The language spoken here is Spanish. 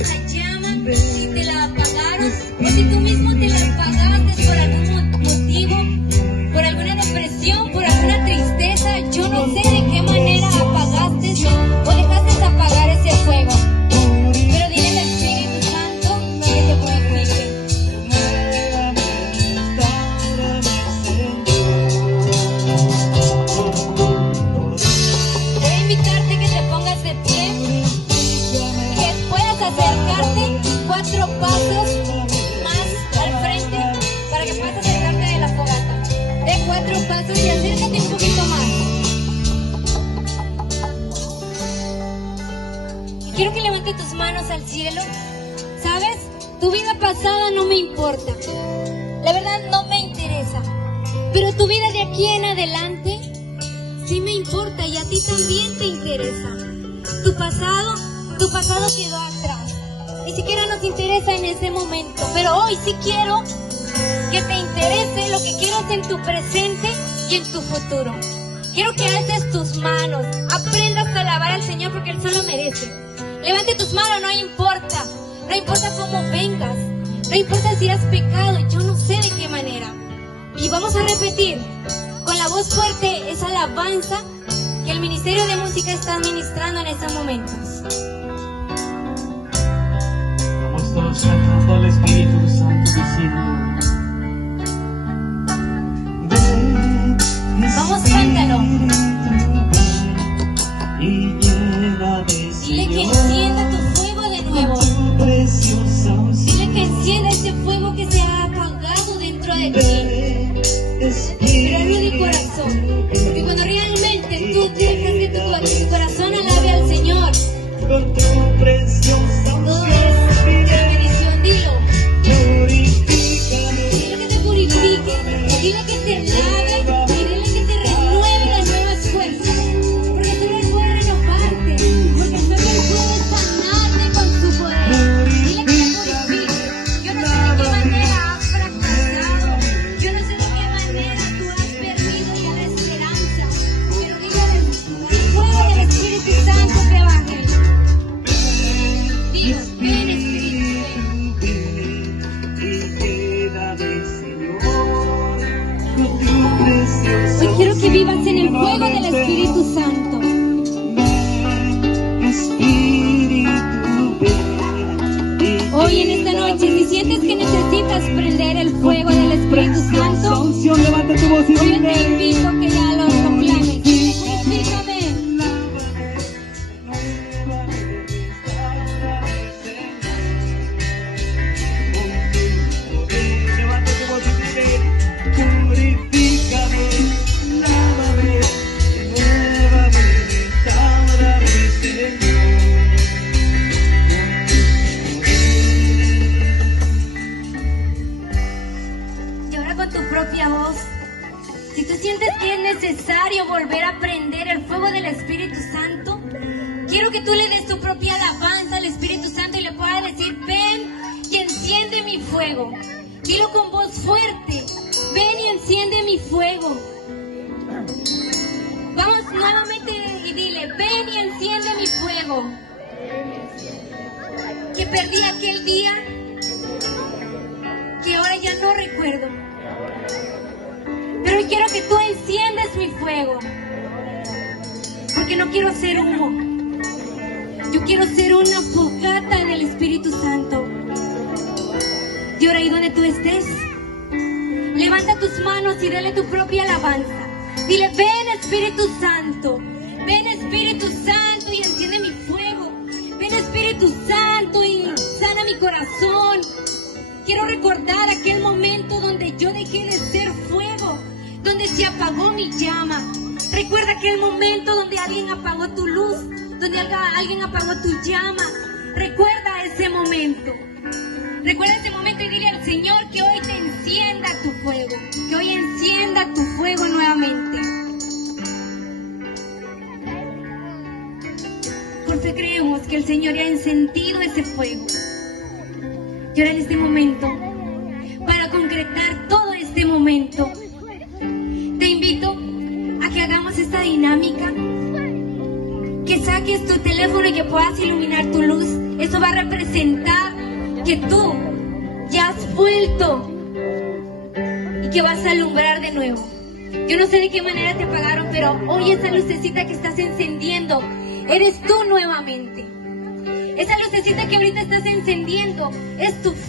esa llama, si te la apagaron o si tú mismo te la apagaste por algún motivo, por alguna depresión, por alguna tristeza. Yo no sé de qué manera apagaste o dejaste apagar ese fuego, pero dile al Espíritu Santo que te purifique. Voy a invitarte que te pongas de pie, que puedas acercarte 4 pasos más al frente para que puedas acercarte de la fogata. De 4 pasos y acércate un poquito más. Y quiero que levantes tus manos al cielo. ¿Sabes? Tu vida pasada no me importa. La verdad no me interesa. Pero tu vida de aquí en adelante sí me importa y a ti también te interesa. Tu pasado quedó atrás. Ni siquiera nos interesa en ese momento. Pero hoy sí quiero que te interese lo que quiero en tu presente y en tu futuro. Quiero que alces tus manos, aprendas a alabar al Señor porque Él solo merece. Levante tus manos, no importa cómo vengas, no importa si has pecado, yo no sé de qué manera. Y vamos a repetir con la voz fuerte esa alabanza que el Ministerio de Música está administrando en estos momentos. Vamos todos cantando al Espíritu Santo diciendo: Vamos, cántalo. Y llévame, Dile que Señor, encienda tu fuego de nuevo. tu preciosa unción. Dile que encienda ese fuego que se ha apagado dentro de ti. Tráelo de corazón. Porque cuando realmente tú dejas que tu corazón alabe al Señor, Con tu preciosa todo unción, es bendición. Dilo. purifícame. Dile que te purifique. Dile que te lave. Y dile que te renueve las nuevas fuerzas. Porque solo Él puede renovarte. Porque solo Él puede sanarte con su poder. Dile que te purifique. Yo no sé de qué manera has fracasado. Yo no sé de qué manera tú has perdido ya la esperanza. Pero dile al fuego del Espíritu Santo que baje. Dilo, ven Espíritu, ven. Yo quiero que vivas en el fuego del Espíritu Santo. Hoy en esta noche, si sientes que necesitas prender el fuego del Espíritu Santo, Levanta tu voz y yo te dile: invito a que ya lo proclames. Purifícame. Levanta tu voz y dile: purifícame, lávame, renuévame, restaurame, Señor. Y ahora con tu propia voz, si tú sientes que es necesario volver a prender el fuego del Espíritu Santo, quiero que tú le des tu propia alabanza al Espíritu Santo y le puedas decir: ven y enciende mi fuego. Dilo con voz fuerte: ven y enciende mi fuego. Vamos nuevamente y dile: ven y enciende mi fuego. Que perdí aquel día, que ahora ya no recuerdo. Pero hoy quiero que tú enciendas mi fuego. Porque no quiero ser humo. Yo quiero ser una fogata del Espíritu Santo. Y ahora ahí donde tú estés, levanta tus manos y dale tu propia alabanza. Dile: ven Espíritu Santo. Ven Espíritu Santo y enciende mi fuego. Ven Espíritu Santo y sana mi corazón. Quiero recordar aquel momento donde yo dejé de ser fuego, donde se apagó mi llama. Recuerda aquel momento donde alguien apagó tu luz, donde alguien apagó tu llama. Recuerda ese momento. Recuerda ese momento y dile al Señor que hoy te encienda tu fuego, que hoy encienda tu fuego nuevamente. Por fe creemos que el Señor ya ha encendido ese fuego. Y ahora en este momento, para concretar todo este momento, te invito a que hagamos esta dinámica, que saques tu teléfono y que puedas iluminar tu luz. eso va a representar que tú ya has vuelto y que vas a alumbrar de nuevo. Yo no sé de qué manera te apagaron, pero hoy esa lucecita que estás encendiendo, eres tú nuevamente. Esa lucecita que ahorita estás encendiendo es tu fuerza.